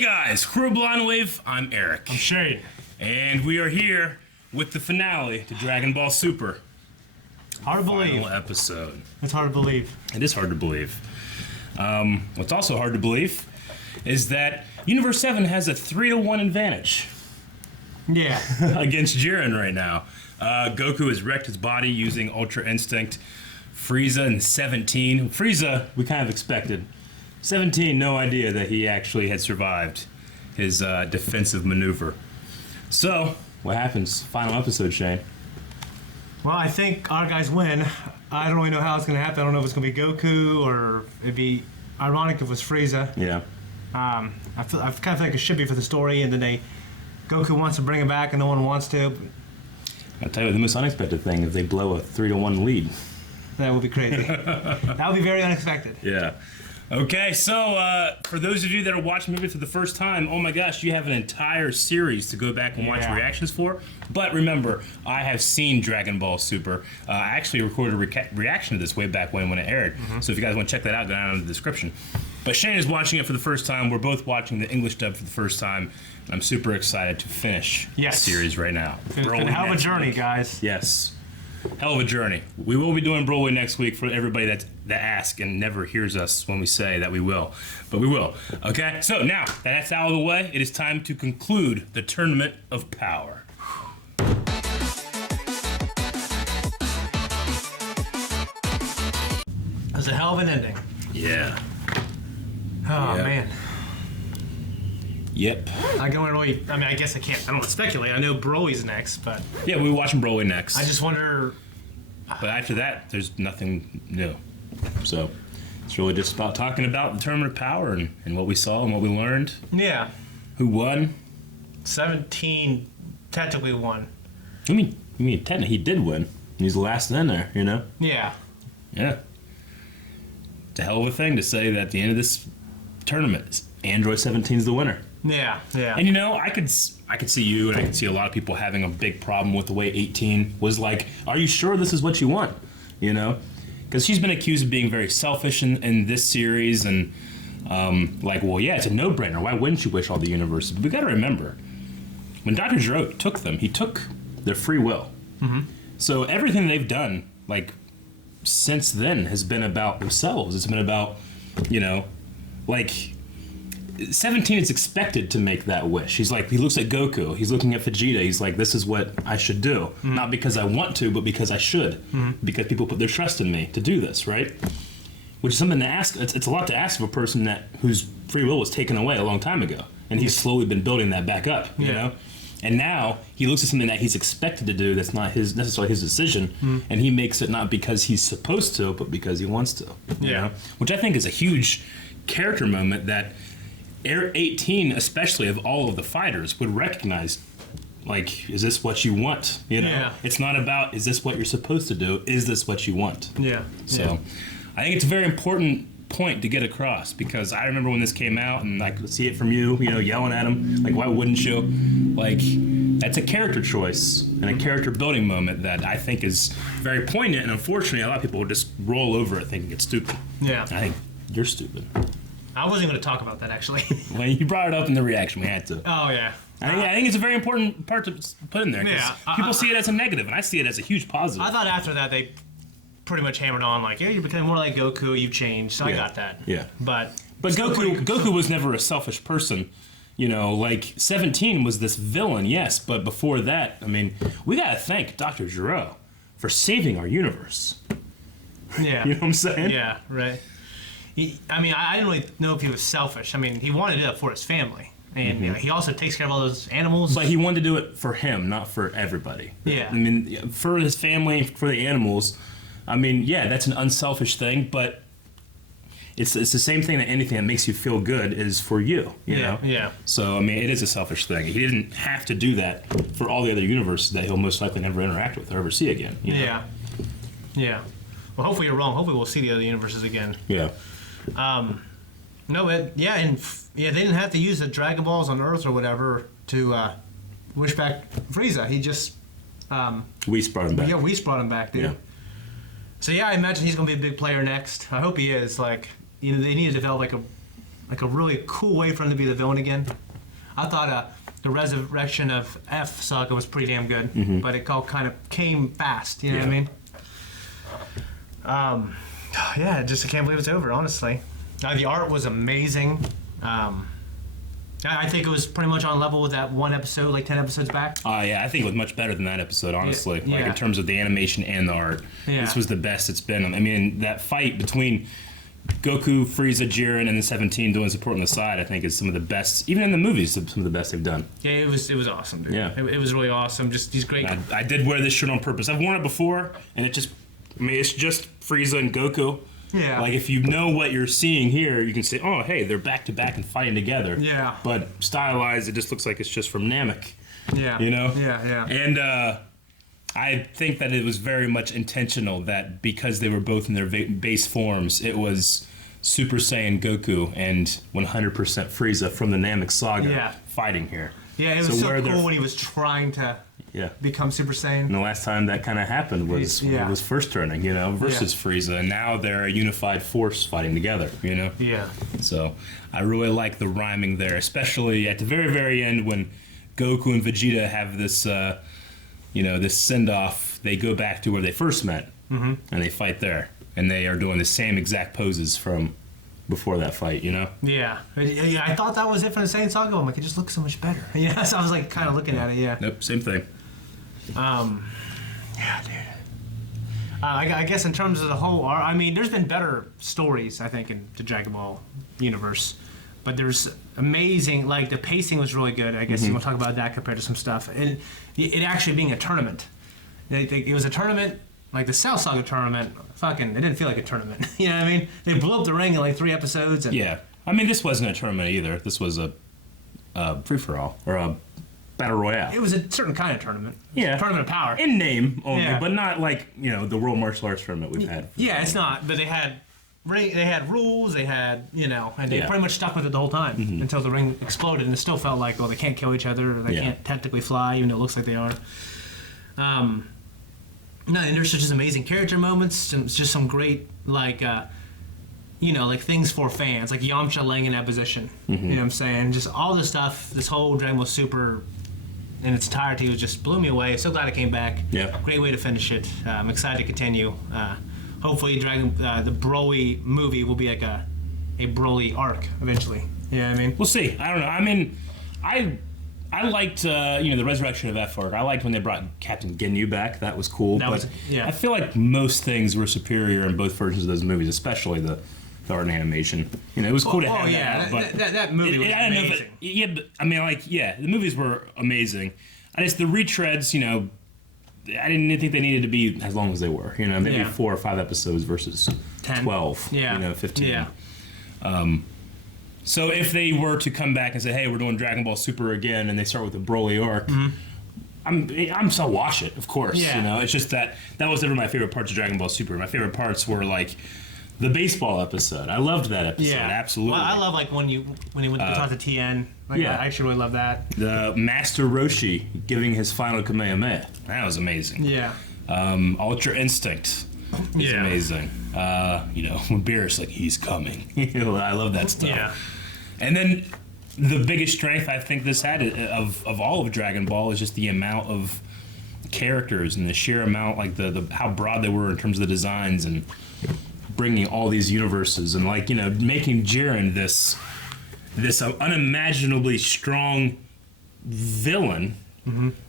Hey guys, Crew Blonde Wave, I'm Eric. I'm Shane. And we are here with the finale to Dragon Ball Super. Hard to believe. Final episode. It's hard to believe. It is hard to believe. What's also hard to believe is that Universe 7 has a 3-1 advantage. Yeah. Against Jiren right now. Goku has wrecked his body using Ultra Instinct. Frieza in 17. Frieza, we kind of expected. 17, no idea that he actually had survived his defensive maneuver. So, what happens? Final episode, Shane. Well, I think our guys win. I don't really know how it's going to happen. I don't know if it's going to be Goku or it'd be ironic if it was Frieza. Yeah. I kind of feel like it should be for the story, and then Goku wants to bring him back, and no one wants to. I'll tell you the most unexpected thing is they blow a 3-1 lead. That would be crazy. That would be very unexpected. Yeah. Okay, so for those of you that are watching maybe for the first time, oh my gosh, you have an entire series to go back and watch reactions for. But remember, I have seen Dragon Ball Super. I actually recorded a reaction to this way back when it aired. So if you guys want to check that out, go down in the description. But Shane is watching it for the first time. We're both watching the English dub for the first time. I'm super excited to finish the series right now. It's been a hell of a journey, guys. Yes. Hell of a journey. We will be doing Broly next week for everybody that asks and never hears us when we say that we will. But we will. Okay? So now that that's out of the way, it is time to conclude the Tournament of Power. It was a hell of an ending. Yeah. Oh, man. Yep. I guess I can't. I don't want to speculate. I know Broly's next, but. Yeah, we'll be watching Broly next. I just wonder. But after that, there's nothing new. So it's really just about talking about the Tournament of Power and what we saw and what we learned. Yeah. Who won? 17 technically won. I mean, technically he did win. He's the last in there, you know? Yeah. Yeah. It's a hell of a thing to say that at the end of this tournament, Android 17's the winner. Yeah, yeah. And you know, I could see you and I could see a lot of people having a big problem with the way 18 was like, are you sure this is what you want? You know? Because she's been accused of being very selfish in this series and like, well, yeah, it's a no-brainer. Why wouldn't you wish all the universes? But we got to remember, when Dr. Jiren took them, he took their free will. So everything they've done, like, since then has been about themselves. It's been about, you know, like 17 is expected to make that wish. He looks at Goku, he's looking at Vegeta, he's like, this is what I should do. Not because I want to, but because I should. Because people put their trust in me to do this, right? Which is something to ask, it's a lot to ask of a person whose free will was taken away a long time ago. And he's slowly been building that back up, you know? And now he looks at something that he's expected to do that's not necessarily his decision, and he makes it not because he's supposed to, but because he wants to. You know? Which I think is a huge character moment that 18, especially of all of the fighters, would recognize. Like, is this what you want? You know, it's not about is this what you're supposed to do. Is this what you want? Yeah. So, I think it's a very important point to get across because I remember when this came out and I could see it from you, you know, yelling at him like, why wouldn't you? Like, that's a character choice and a character building moment that I think is very poignant, and unfortunately a lot of people will just roll over it thinking it's stupid. Yeah. I think you're stupid. I wasn't going to talk about that, actually. Well, you brought it up in the reaction. We had to. Oh, yeah. I think it's a very important part to put in there. Yeah. People see it as a negative, and I see it as a huge positive. I thought after that they pretty much hammered on, like, yeah, you're becoming more like Goku, you've changed. So I got that. Yeah. But Goku was never a selfish person. You know, like, 17 was this villain, yes, but before that, I mean, we got to thank Dr. Jiren for saving our universe. Yeah. You know what I'm saying? Yeah, right. I didn't really know if he was selfish. I mean, he wanted to do it for his family. And you know, he also takes care of all those animals. But he wanted to do it for him, not for everybody. Yeah. I mean, for his family, for the animals, I mean, yeah, that's an unselfish thing, but it's the same thing that anything that makes you feel good is for you, you know? Yeah. So, I mean, it is a selfish thing. He didn't have to do that for all the other universes that he'll most likely never interact with or ever see again. You know? Yeah. Yeah. Well, hopefully you're wrong. Hopefully we'll see the other universes again. Yeah. They didn't have to use the Dragon Balls on Earth or whatever to wish back Frieza. He just Whis brought him back. Yeah, Whis brought him back, dude. Yeah. So yeah, I imagine he's gonna be a big player next. I hope he is. Like, you know, they need to develop like like a really cool way for him to be the villain again. I thought the resurrection of F saga was pretty damn good, but it all kind of came fast. You know what I mean? Yeah, just I can't believe it's over. Honestly, the art was amazing. I think it was pretty much on level with that one episode, like 10 episodes back. Yeah, I think it was much better than that episode, honestly. Yeah. Like in terms of the animation and the art. Yeah. This was the best it's been. I mean, that fight between Goku, Frieza, Jiren, and the 17 doing support on the side, I think is some of the best, even in the movies, some of the best they've done. Yeah, it was awesome, dude. Yeah. It was really awesome. Just these great... I did wear this shirt on purpose. I've worn it before, and it's just Frieza and Goku. Yeah. Like, if you know what you're seeing here, you can say, oh, hey, they're back to back and fighting together. Yeah. But stylized, it just looks like it's just from Namek. Yeah. You know? Yeah. And I think that it was very much intentional that because they were both in their base forms, it was Super Saiyan Goku and 100% Frieza from the Namek saga fighting here. Yeah, it was so cool when he was trying to become Super Saiyan. And the last time that kind of happened was when he was first turning, versus Frieza. And now they're a unified force fighting together, Yeah. So I really like the rhyming there, especially at the very, very end when Goku and Vegeta have this, this send-off. They go back to where they first met, and they fight there. And they are doing the same exact poses from before that fight, Yeah, I thought that was it for the Saiyan saga. I'm like, it just looks so much better. Yeah, so I was like, kind of looking at it. Yeah. Nope, same thing. Yeah, dude. I guess in terms of the whole art, I mean, there's been better stories, I think, in the Dragon Ball universe. But there's amazing, like, the pacing was really good. I guess you want to talk about that compared to some stuff. And it actually being a tournament. It was a tournament, like the Cell Saga tournament, it didn't feel like a tournament. You know what I mean? They blew up the ring in like 3 episodes. And yeah. I mean, this wasn't a tournament either. This was a free-for-all, or a battle royale. It was a certain kind of tournament. Yeah. Tournament of power. In name only, Yeah. but not like, the World Martial Arts tournament we've had. Yeah, it's not. But they had rules, they had, and they pretty much stuck with it the whole time until the ring exploded, and it still felt like, well, they can't kill each other, or they can't technically fly, even though it looks like they are. No, and there's just amazing character moments, just some great, like things for fans, like Yamcha laying in that position. You know what I'm saying? Just all this stuff, this whole Dragon Ball Super in its entirety was just blew me away. So glad it came back. Yeah. Great way to finish it. I'm excited to continue. Hopefully, the Broly movie will be like a Broly arc eventually. You know what I mean? We'll see. I don't know. I mean, I liked, the resurrection of F arc. I liked when they brought Captain Ginyu back. That was cool. I feel like most things were superior in both versions of those movies, especially the art and animation. It was cool to have that. But that movie was amazing. The movies were amazing. The retreads, I didn't think they needed to be as long as they were. Maybe 4 or 5 episodes versus 10. 12. 15. Yeah. So if they were to come back and say, "Hey, we're doing Dragon Ball Super again," and they start with the Broly arc, I'm still watch it, of course. Yeah. It's just that was never my favorite parts of Dragon Ball Super. My favorite parts were like the baseball episode. I loved that episode. Yeah, absolutely. Well, I love like when he went to talk to Tien. Like, I actually really love that. The Master Roshi giving his final Kamehameha. That was amazing. Yeah. Ultra Instinct is amazing. When Beerus like, he's coming. I love that stuff. Yeah. And then the biggest strength I think this had of all of Dragon Ball is just the amount of characters and the sheer amount, like the how broad they were in terms of the designs and bringing all these universes and making Jiren this unimaginably strong villain.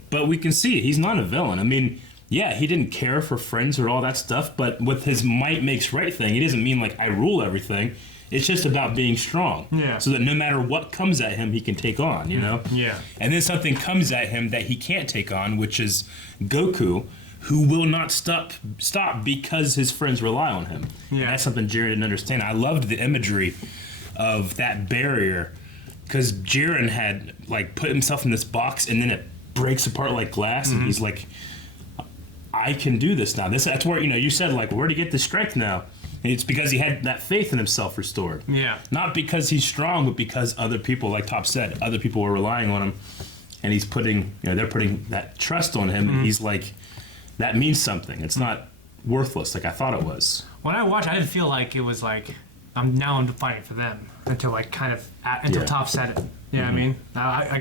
But we can see he's not a villain. I mean, yeah, he didn't care for friends or all that stuff, but with his might makes right thing, it doesn't mean like I rule everything. It's just about being strong. Yeah. So that no matter what comes at him, he can take on, Yeah. And then something comes at him that he can't take on, which is Goku, who will not stop because his friends rely on him. Yeah. And that's something Jiren didn't understand. I loved the imagery of that barrier because Jiren had like put himself in this box and then it breaks apart like glass and he's like, I can do this now. That's where, you said like, where do you get the strength now? And it's because he had that faith in himself restored. Yeah. Not because he's strong, but because other people, like Top said, other people were relying on him. And he's putting, they're putting that trust on him. And he's like, that means something. It's not worthless like I thought it was. When I watched, I didn't feel like it was like I'm fighting for them until like kind of until Yeah. Top said it. You know what I mean? I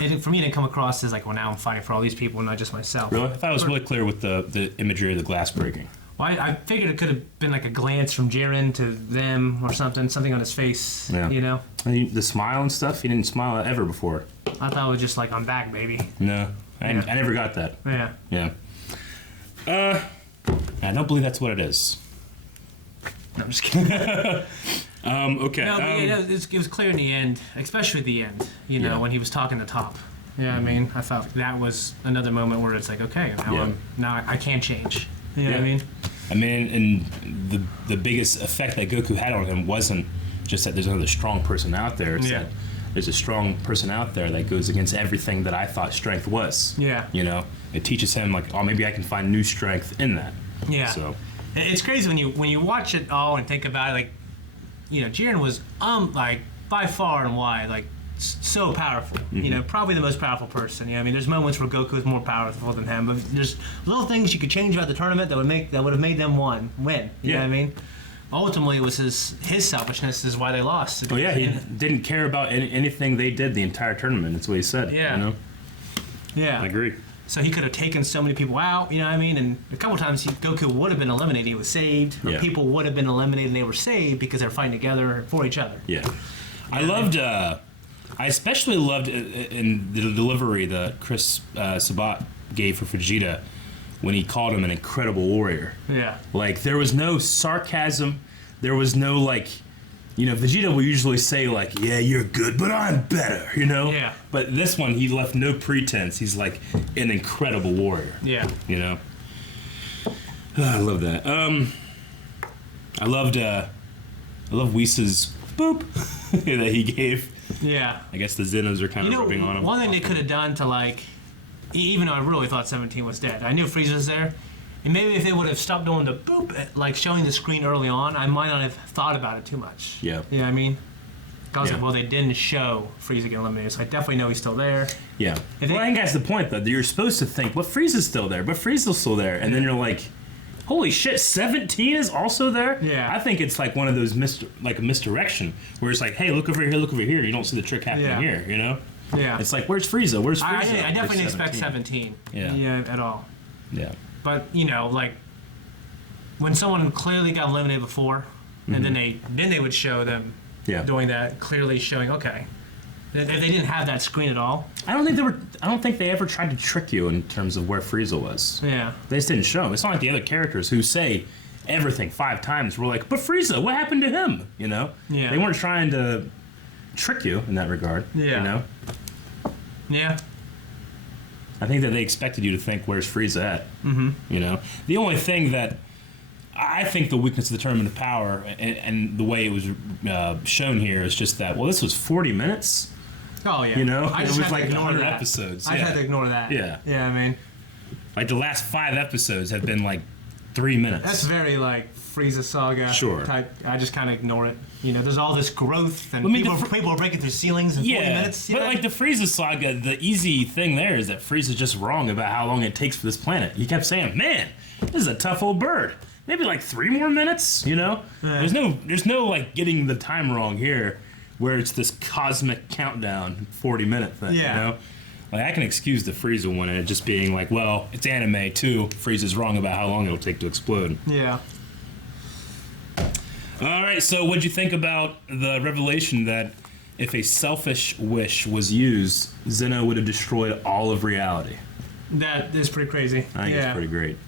didn't. For me, it didn't come across as like, well, now I'm fighting for all these people, not just myself. Really? I thought it was really clear with the imagery of the glass breaking. Well, I figured it could have been like a glance from Jiren to them or something on his face. Yeah. You know? And the smile and stuff, he didn't smile ever before. I thought it was just like, I'm back, baby. No, I Yeah. never got that. Yeah. Yeah. I don't believe that's what it is. No, I'm just kidding. Okay. No, but it was clear in the end, especially at the end, you know, Yeah. when he was talking to Top. Yeah, I mean, I thought that was another moment where it's like, okay, now I can change. You know what I mean? I mean, and the biggest effect that Goku had on him wasn't just that there's another strong person out there. It's that there's a strong person out there that goes against everything that I thought strength was. Yeah. You know, it teaches him like, oh, maybe I can find new strength in that. Yeah. So. It's crazy when you watch it all and think about it, like, you know, Jiren was like by far and wide like so powerful. You know, probably the most powerful person. You know, I mean, there's moments where Goku is more powerful than him, but there's little things you could change about the tournament that would have made them win. You know what I mean? Ultimately, it was his selfishness is why they lost. Oh yeah, he didn't care about anything they did the entire tournament. That's what he said. Yeah. You know. Yeah. I agree. So he could have taken so many people out, you know what I mean? And a couple times Goku would have been eliminated, he was saved. Or people would have been eliminated and they were saved because they're fighting together for each other. Yeah. I especially loved in the delivery that Chris Sabat gave for Vegeta when he called him an incredible warrior. Yeah. Like, there was no sarcasm. There was no, like, you know, Vegeta will usually say, like, yeah, you're good, but I'm better, you know? Yeah. But this one, he left no pretense. He's, like, an incredible warrior. Yeah. You know? I love that. I loved Whisa's boop that he gave. Yeah. I guess the Zenos are kind of rubbing on him. One thing they could have done to, like, even though I really thought 17 was dead, I knew Frieza was there. And maybe if they would have stopped doing the boop, like showing the screen early on, I might not have thought about it too much. Yeah. You know what I mean? I was Yeah. like, well, they didn't show Frieza get eliminated, so I definitely know he's still there. Yeah. If Well, I think that's the point, though. You're supposed to think, well, Frieza's still there, but Frieza's still there. And then you're like, holy shit, 17 is also there? Yeah. I think it's like one of those, like a misdirection, where it's like, hey, look over here, look over here. You don't see the trick happening here, you know? Yeah. It's like, where's Frieza? Where's Frieza? I definitely didn't Where's expect 17. Yeah. At all. Yeah. But, you know, like, when someone clearly got eliminated before, and then they would show them Yeah. doing that, clearly showing, okay. If they didn't have that screen at all. I don't think they ever tried to trick you in terms of where Frieza was. Yeah. They just didn't show him. It's not like the other characters who say everything 5 times. We're like, but Frieza, what happened to him? You know? Yeah. They weren't trying to trick you in that regard. Yeah. You know? Yeah. I think that they expected you to think, where's Frieza at? Mm-hmm. You know? The only thing that I think the weakness of the Tournament of Power and the way it was shown here is just that, well, this was 40 minutes. Oh, yeah. You know? I It just was had like to ignore 100 that. episodes. I Yeah. had to ignore that. Yeah. Yeah, I mean, Like, the last 5 episodes have been like 3 minutes. that's very, like, Frieza Saga Sure. type. I just kind of ignore it. You know, there's all this growth, and I mean, people are breaking through ceilings in 40 minutes. You but know? like the Frieza saga, the easy thing there is that Frieza's just wrong about how long it takes for this planet. He kept saying, "Man, this is a tough old bird. Maybe like 3 more minutes." You know, there's no like getting the time wrong here, where it's this cosmic countdown 40-minute thing. Yeah. You know, like I can excuse the Frieza one and it just being like, well, it's anime too. Frieza's wrong about how long it'll take to explode. Yeah. All right, so what'd you think about the revelation that if a selfish wish was used, Zeno would have destroyed all of reality? That is pretty crazy. I think it's pretty great.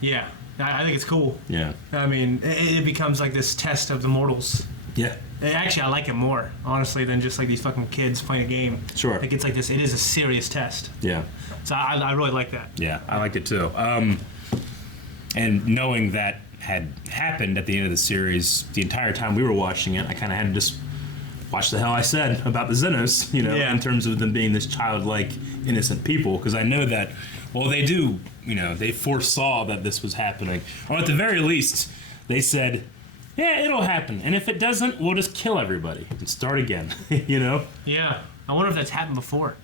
Yeah. I think it's cool. Yeah. I mean, it becomes like this test of the mortals. Yeah. Actually, I like it more, honestly, than just like these fucking kids playing a game. Sure. Like it's like this. It is a serious test. Yeah. So I really like that. Yeah, I liked it too. And knowing that had happened at the end of the series, the entire time we were watching it, I kind of had to just watch the hell I said about the Zenos, you know, in terms of them being this childlike, innocent people, because I know that, well, they do, you know, they foresaw that this was happening. Or at the very least, they said, yeah, it'll happen. And if it doesn't, we'll just kill everybody and start again, you know? Yeah. I wonder if that's happened before.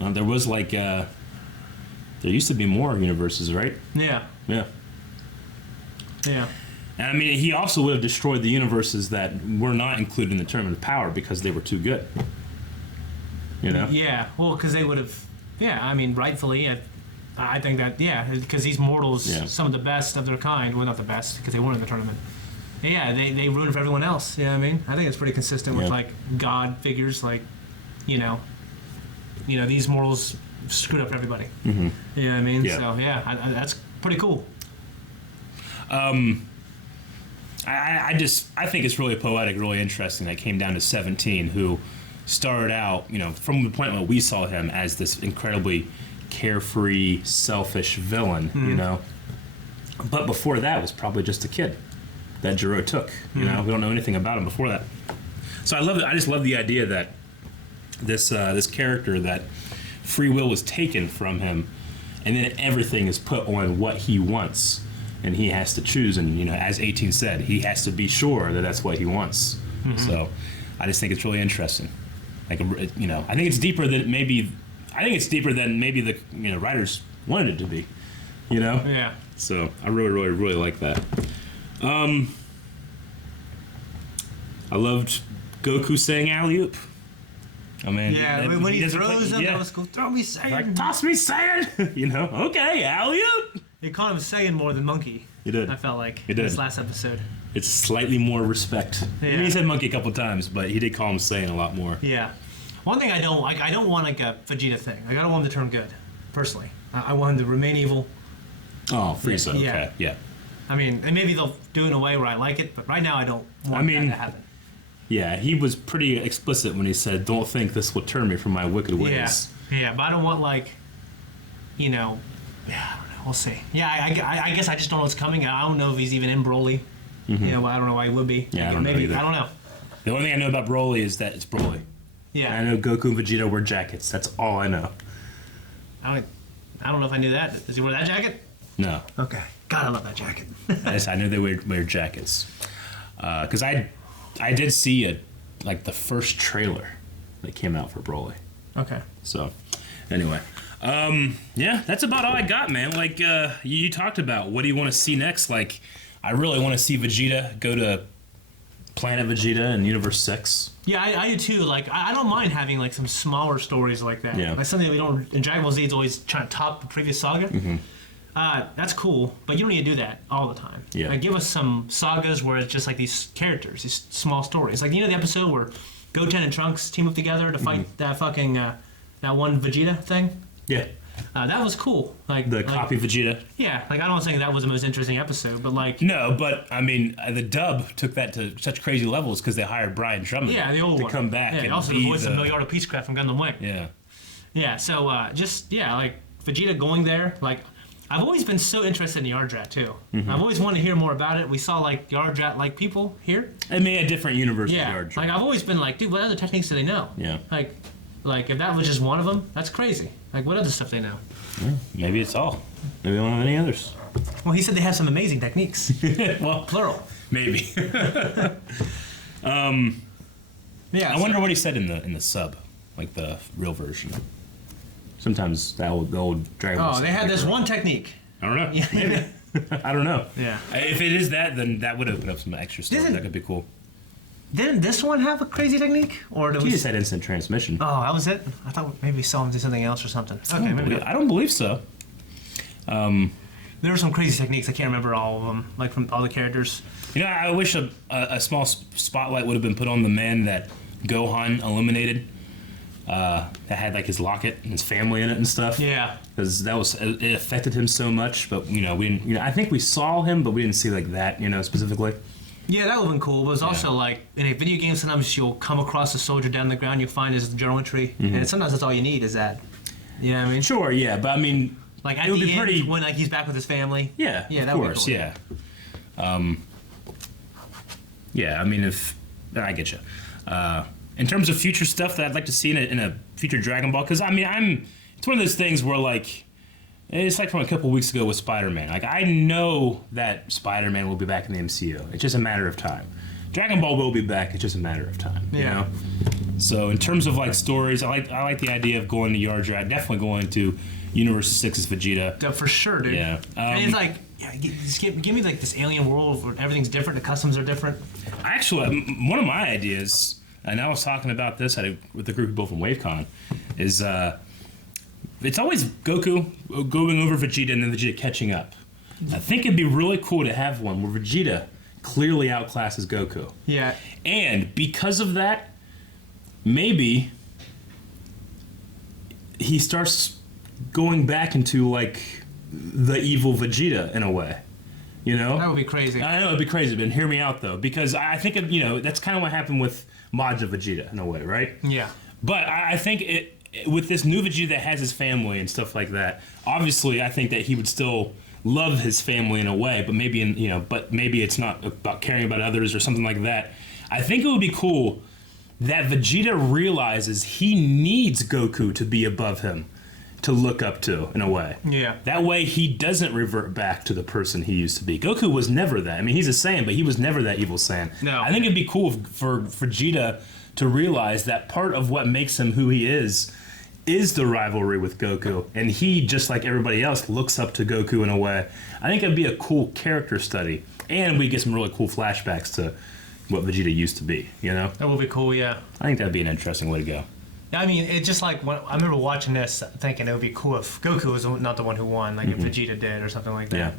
There was like, there used to be more universes, right? Yeah. Yeah. Yeah. And I mean, he also would have destroyed the universes that were not included in the Tournament of Power because they were too good. You know? Yeah, well, because they would have. Yeah, I mean, rightfully, I think that because these mortals, some of the best of their kind, well, not the best because they weren't in the tournament. Yeah, they ruined for everyone else. You know what I mean? I think it's pretty consistent with like God figures, like, you know, these mortals screwed up for everybody. Mm-hmm. You know what I mean? Yeah. So that's pretty cool. I think it's really poetic, really interesting that came down to 17, who started out, from the point when we saw him as this incredibly carefree, selfish villain, But before that was probably just a kid that Jiro took. We don't know anything about him before that. So I just love the idea that this character, that free will was taken from him, and then everything is put on what he wants. And he has to choose, and as 18 said, he has to be sure that that's what he wants. So, I just think it's really interesting. Like, I think it's deeper than maybe. I think it's deeper than maybe the writers wanted it to be. Yeah. So I really, really, really like that. I loved Goku saying alley oop. I mean, when he throws them, that was cool. Throw me Saiyan. Like, toss me Saiyan. Okay, alley oop. They called him Saiyan more than Monkey. He did. I felt like He did. this last episode. It's slightly more respect. Yeah. I mean, he said monkey a couple times, but he did call him Saiyan a lot more. Yeah. One thing I don't like, I don't want like a Vegeta thing. Like, I don't want him to turn good, personally. I want him to remain evil. Oh, Frieza. Yeah. Okay, yeah. I mean, and maybe they'll do it in a way where I like it, but right now I don't want that to happen. Yeah, he was pretty explicit when he said, "Don't think this will turn me from my wicked ways." Yeah, but I don't want like, I don't know. We'll see. Yeah, I guess I just don't know what's coming. I don't know if he's even in Broly. But I don't know why he would be. Yeah, I don't know either. I don't know. The only thing I know about Broly is that it's Broly. Yeah. And I know Goku and Vegeta wear jackets. That's all I know. I don't know if I knew that. Does he wear that jacket? No. Okay. God, I love that jacket. I knew they wear jackets. Because I did see the first trailer that came out for Broly. Okay. So, anyway. That's about all I got, man. Like, you talked about, what do you want to see next? Like, I really want to see Vegeta go to Planet Vegeta in Universe 6. Yeah, I do too. Like, I don't mind having like some smaller stories like that. Yeah. Like something that we don't. In Dragon Ball Z, it's always trying to top the previous saga. That's cool, but you don't need to do that all the time. Yeah. Like, give us some sagas where it's just like these characters, these small stories. Like, the episode where Goten and Trunks team up together to fight that fucking that one Vegeta thing. Yeah. That was cool. Like The copy Vegeta. Yeah, like, I don't think that was the most interesting episode, but like. No, but I mean, the dub took that to such crazy levels because they hired Brian Drummond the old to one. come back. Yeah, and also the voice of Milliardo Peacecraft from Gundam Wing. Yeah. Yeah, so like Vegeta going there, like, I've always been so interested in Yardrat too. I've always wanted to hear more about it. We saw like Yardrat like people here. I mean, a different universe. Yeah, Yardrat. like, I've always been like, dude, what other techniques do they know? Yeah. Like if that was just one of them, that's crazy. Like, what other stuff they know? Yeah, maybe it's all. Maybe they don't have any others. Well, he said they have some amazing techniques. Well, Plural. maybe. Yeah. I wonder what he said in the sub, like the real version. Sometimes the old Dragon Ball. Oh, they had this one technique. I don't know. Yeah. Maybe. I don't know. Yeah. If it is that, then that would open up some extra stuff. Didn't- That could be cool. Didn't this one have a crazy technique? Or did He we? just had instant transmission. Oh, that was it? I thought maybe we saw him do something else or something. Okay, maybe not. I don't believe so. There were some crazy techniques. I can't remember all of them, like from all the characters. I wish a small spotlight would have been put on the man that Gohan eliminated. That had like his locket and his family in it and stuff. Yeah. Because it affected him so much. But we didn't. I think we saw him, but we didn't see like that. Specifically. Yeah, that would have been cool. But it's also like in a video game, sometimes you'll come across a soldier down the ground, you'll find his journal entry, and sometimes that's all you need is that. You know what I mean? Sure. Yeah, but I mean, Like, at it would the be end, pretty. when like he's back with his family. Yeah. Yeah, of that would be course. cool. Yeah. Yeah. I mean, if I get you. In terms of future stuff that I'd like to see in a future Dragon Ball, because I mean, it's one of those things where like. It's like from a couple weeks ago with Spider-Man. Like, I know that Spider-Man will be back in the MCU. It's just a matter of time. Dragon Ball will be back. It's just a matter of time. Yeah. You know? So in terms of like stories, I like the idea of going to Yardrat. Definitely going to Universe 6's Vegeta. Yeah, for sure, dude. Yeah. And it's like, yeah, just give me like this alien world where everything's different, the customs are different. Actually, one of my ideas, and I was talking about this with a group of people from WaveCon, is it's always Goku going over Vegeta and then Vegeta catching up. I think it'd be really cool to have one where Vegeta clearly outclasses Goku. Yeah. And because of that, maybe he starts going back into like the evil Vegeta in a way. You know? That would be crazy. I know it'd be crazy, but hear me out though, because I think that's kind of what happened with Majin Vegeta in a way, right? Yeah. But I think with this new Vegeta that has his family and stuff like that, obviously I think that he would still love his family in a way, but maybe maybe it's not about caring about others or something like that. I think it would be cool that Vegeta realizes he needs Goku to be above him, to look up to in a way. Yeah. That way he doesn't revert back to the person he used to be. Goku was never that. I mean, he's a Saiyan, but he was never that evil Saiyan. No. I think it'd be cool for Vegeta to realize that part of what makes him who he is the rivalry with Goku. And he, just like everybody else, looks up to Goku in a way. I think it'd be a cool character study. And we get some really cool flashbacks to what Vegeta used to be, you know? That would be cool, yeah. I think that'd be an interesting way to go. I mean, it's just like I remember watching this, thinking it would be cool if Goku was not the one who won, like if Vegeta did or something like that. Yeah.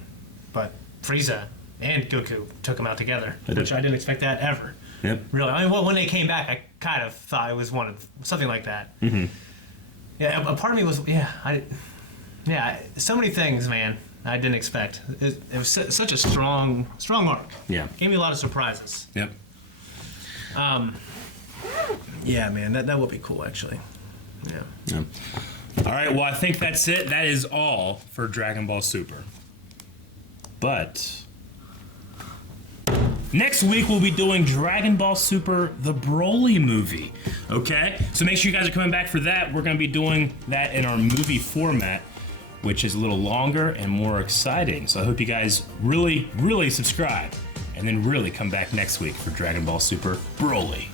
But Frieza and Goku took him out together, They did. which I didn't expect that ever. Yep. Really, I mean, well, when they came back, I kind of thought it was something like that. Mm-hmm. Yeah, a part of me was, so many things, man, I didn't expect. It was such a strong arc. Yeah. Gave me a lot of surprises. Yep. Yeah, man, that would be cool, actually. Yeah. All right, well, I think that's it. That is all for Dragon Ball Super. But next week we'll be doing Dragon Ball Super, the Broly movie. Okay? So make sure you guys are coming back for that. We're going to be doing that in our movie format, which is a little longer and more exciting. So I hope you guys really, really subscribe. And then really come back next week for Dragon Ball Super Broly.